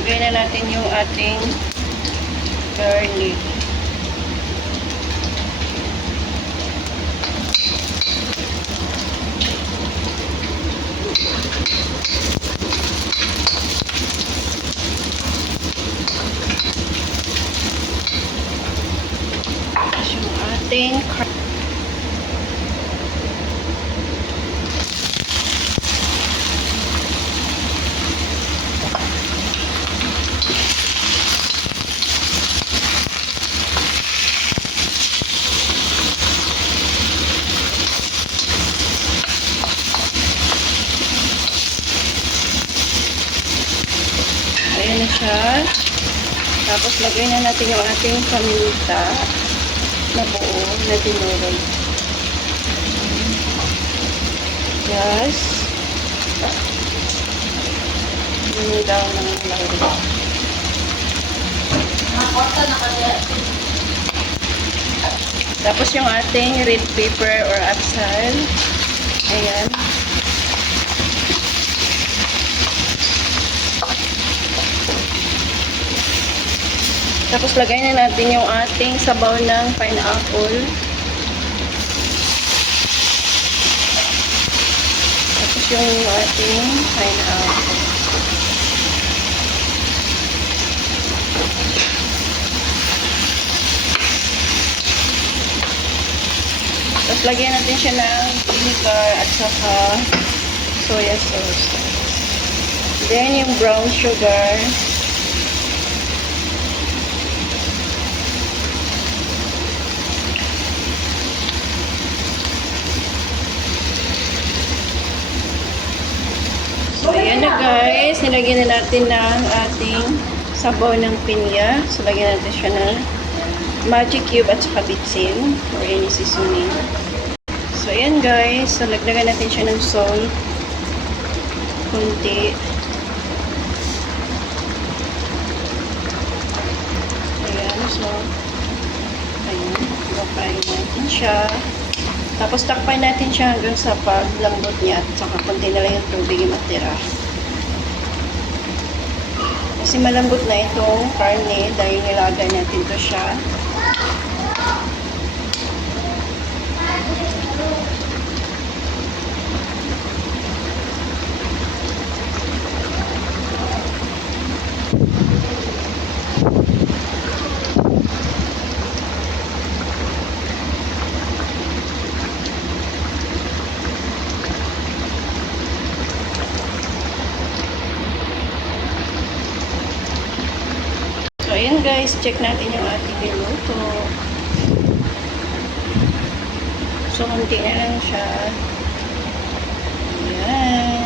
Lagay na natin yung ating garlic. Yung ating ayan na siya. Tapos lagay na natin yung ating paminta na buo na dinurog. Yes. Yun daw ng lagay. Tapos yung ating red pepper or apsal. Ayan. Tapos lagay na natin yung ating sabaw ng pineapple. Tapos yung ating pineapple. Tapos lagyan natin siya ng vinegar at saka soya sauce. Then yung brown sugar. So, ayan na guys. Nilagyan na natin ng ating sabaw ng pinya. So, lagyan natin siya ng magic cube at saka bitsin or any seasoning. So, ayan guys. So, lagdagan natin siya ng salt. Kunti. Ayan. So, ayan. Ipapain natin siya. Tapos takpan natin siya hanggang sa paglambot niya at saka konti na lang yung tubig yung matira. Kasi malambot na itong karne dahil nilagay natin to siya. So, ayan guys, check natin yung ating niluto. So, konti na lang siya. Ayan.